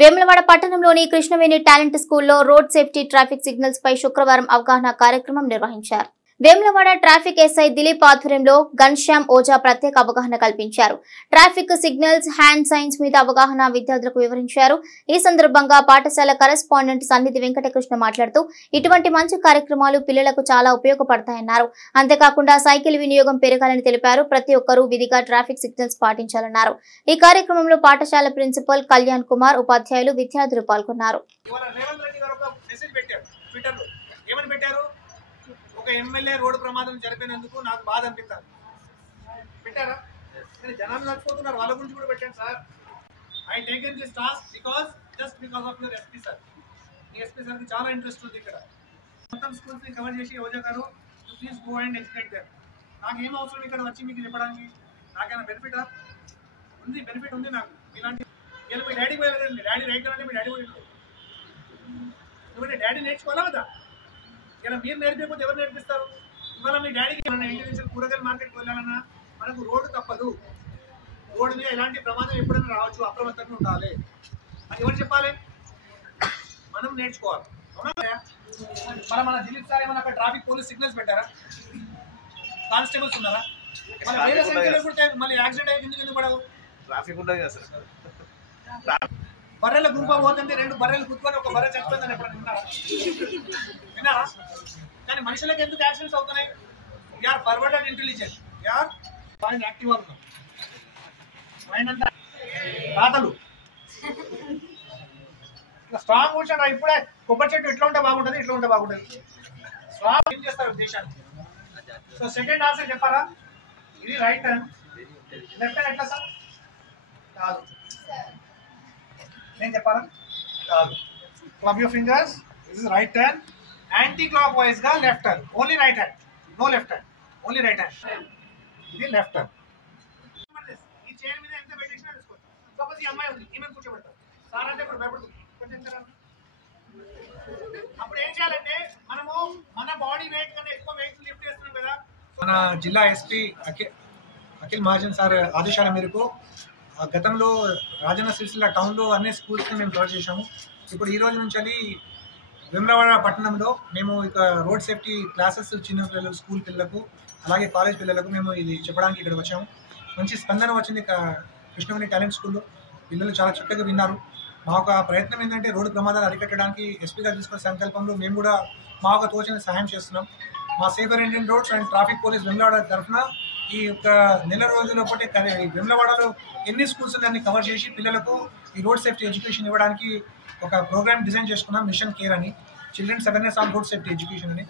వేములవాడ పట్టణంలోని కృష్ణవేణి టాలెంట్ స్కూల్లో road safety traffic signals పై శుక్రవారం అవగాహన కార్యక్రమం నిర్వహించారు. వేములవాడ ట్రాఫిక్ ఎస్ఐ దిలీప్ ఆధ్వర్యంలో ఘన్శ్యామ్ ఓజా ప్రత్యేక అవగాహన కల్పించారు. ట్రాఫిక్ సిగ్నల్స్, హ్యాండ్ సైన్స్ మీద అవగాహన విద్యార్థులకు వివరించారు. ఈ సందర్భంగా పాఠశాల కరెస్పాండెంట్ సన్నిధి వెంకటకృష్ణ మాట్లాడుతూ ఇటువంటి మంచి కార్యక్రమాలు పిల్లలకు చాలా ఉపయోగపడతాయన్నారు. అంతేకాకుండా సైకిల్ వినియోగం పెరగాలని తెలిపారు. ప్రతి ఒక్కరూ విధిగా ట్రాఫిక్ సిగ్నల్స్ పాటించాలన్నారు. ఈ కార్యక్రమంలో పాఠశాల ప్రిన్సిపల్ కళ్యాణ్ కుమార్, ఉపాధ్యాయులు, విద్యార్థులు పాల్గొన్నారు. ఒక ఎమ్మెల్యే రోడ్డు ప్రమాదం జరిపినందుకు నాకు బాధ అనిపిస్తారు. పెట్టారా? జనాలు చచ్చిపోతున్నారు, వాళ్ళ గురించి కూడా పెట్టండి sir. I taken this task just because of your SP sir. ఈ ఎస్పీ సార్కి చాలా ఇంట్రెస్ట్ ఉంది ఇక్కడ. మొత్తం స్కూల్స్ని కవర్ చేసి ఓజా గారు please go and educate them. నాకేం అవసరం ఇక్కడ వచ్చి మీకు చెప్పడానికి? నాకైనా బెనిఫిటా ఉంది? బెనిఫిట్ ఉంది నాకు. ఇలాంటి ఇలా మీ డాడీ పోయారు, డాడీ రైట్ అంటే మీ డాడీ పోయింది. ఎందుకంటే డాడీ నేర్చుకోవాలా కదా? ఇలా మీరు నేర్పించకపోతే ఎవరు నేర్పిస్తారు? ఇవాళ మీ డాడీకి ఇంటి నుంచి కూరగాయల మార్కెట్కి వెళ్ళాలన్నా మనకు రోడ్డు తప్పదు. రోడ్డు మీద ఎలాంటి ప్రమాదం ఎప్పుడైనా రావచ్చు, అప్రమత్తంగా ఉండాలి అని ఎవరు చెప్పాలి? మనం నేర్చుకోవాలి. అవునా? మన దిలీప్ సార్ ఏమన్నా అక్కడ ట్రాఫిక్ పోలీస్ సిగ్నల్స్ పెట్టారా? కానిస్టేబుల్స్ ఉన్నారా? వేరే సంఖ్యలో కూడా మళ్ళీ యాక్సిడెంట్ అయ్యి ఎందుకు పడవు? ట్రాఫిక్ ఉండదు కదా సార్. బర్రెల గుంప పోతుంది, 2 బర్రెలు కుట్టుకొని ఒక బర్రె చచ్చిపోతుందని ఎప్పుడైనా విన్నారా? కానీ మనుషులకు ఎందుకు యాక్సిడెంట్స్ అవుతున్నాయి? యార్ ఫార్వర్డ్ అండ్ ఇంటెలిజెంట్, యార్ మైండ్ యాక్టివ్గా ఉన్నాం. మైండ్ అంతా రాతలు ఇట్లా స్ట్రాంగ్ కూర్చోండి. ఇప్పుడే కొబ్బరి చెట్టు ఇట్లా ఉంటే బాగుంటుంది, ఇట్లా ఉంటే బాగుంటుంది. స్ట్రాంగ్ ఏం చేస్తారు దేశాన్ని? సో సెకండ్ ఆన్సర్ చెప్పారా? ఇది రైట్ హ్యాండ్, లెఫ్ట్ హ్యాండ్ ఎట్లా సార్? కాదు. నేను చెప్పాలా? కాదు. Club your fingers. This is right hand. Anticlockwise గా left hand. Only right hand, no left hand, only right hand. ఇది లెఫ్ట్ హ్యాండ్. ఈ చైర్ మీద ఎంత పెట్టేసినా తీసుకోవచ్చు. సపోజ్ ఈ అమ్మాయి ఉంది, ఈమె కూర్చోబెడతారు. సార్ అంటే ఇప్పుడు భయపడుతుంది. అప్పుడు ఏం చేయాలంటే మనము మన బాడీ వెయిట్ కన్నా ఎక్కువ వెయిట్ లిఫ్ట్ చేస్తున్నాం కదా. మన జిల్లా ఎస్పీ అఖిల్ మహాజన్ సార్ ఆదేశాల మేరకు గతంలో రాజన్న సిరిసిల్ల టౌన్లో అన్ని స్కూల్స్ని మేము కవర్ చేశాము. ఇప్పుడు ఈ రోజు నుంచి వేములవాడ పట్టణంలో మేము ఇక రోడ్ సేఫ్టీ క్లాసెస్ చిన్న పిల్లలు, స్కూల్ పిల్లలకు, అలాగే కాలేజ్ పిల్లలకు మేము ఇది చెప్పడానికి ఇక్కడ వచ్చాము. మంచి స్పందన వచ్చింది. కృష్ణవేణి టాలెంట్ స్కూల్లో పిల్లలు చాలా చక్కగా విన్నారు. మా ఒక ప్రయత్నం ఏంటంటే రోడ్డు ప్రమాదాలు అరికట్టడానికి ఎస్పీ గారు తీసుకున్న సంకల్పంలో మేము కూడా మా ఒక తోచిన సహాయం చేస్తున్నాం. మా safer Indian roads and traffic police Vemulawada తరఫున ఈ యొక్క నెల రోజుల పాటు వేములవాడలో ఎన్ని స్కూల్స్ అన్ని కవర్ చేసి పిల్లలకు ఈ రోడ్ సేఫ్టీ ఎడ్యుకేషన్ ఇవ్వడానికి ఒక ప్రోగ్రామ్ డిజైన్ చేసుకున్నాం. మిషన్ కేర్ అని, children's awareness on road safety education అని.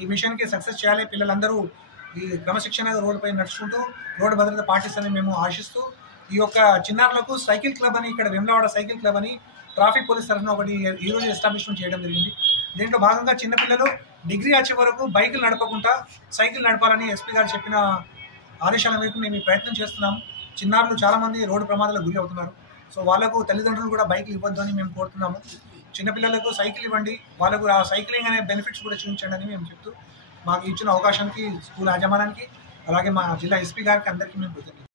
ఈ మిషన్కి సక్సెస్ చేయాలి. పిల్లలందరూ ఈ క్రమశిక్షణగా రోడ్డుపై నడుచుకుంటూ రోడ్డు భద్రత పాటిస్తారని మేము ఆశిస్తూ ఈ యొక్క చిన్నారులకు సైకిల్ క్లబ్ అని, ఇక్కడ వేములవాడ సైకిల్ క్లబ్ అని ట్రాఫిక్ పోలీస్ తరఫున ఒకటి ఈరోజు ఎస్టాబ్లిష్మెంట్ చేయడం జరిగింది. దీంట్లో భాగంగా చిన్నపిల్లలు డిగ్రీ వచ్చే వరకు బైకులు నడపకుండా సైకిల్ నడపాలని ఎస్పీ గారు చెప్పిన ఆదేశాల మేరకు మేము ఈ ప్రయత్నం చేస్తున్నాము. చిన్నారులు చాలామంది రోడ్డు ప్రమాదాలకు గురి అవుతున్నారు. సో వాళ్ళకు తల్లిదండ్రులు కూడా బైకులు ఇవ్వద్దు అని మేము కోరుతున్నాము. చిన్నపిల్లలకు సైకిల్ ఇవ్వండి, వాళ్ళకు ఆ సైక్లింగ్ అనే బెనిఫిట్స్ కూడా చూపించండి అని మేము చెప్తూ మాకు ఇచ్చిన అవకాశానికి స్కూల్ యాజమాన్యానికి, అలాగే మా జిల్లా ఎస్పీ గారికి అందరికీ మేము కృతజ్ఞతలు.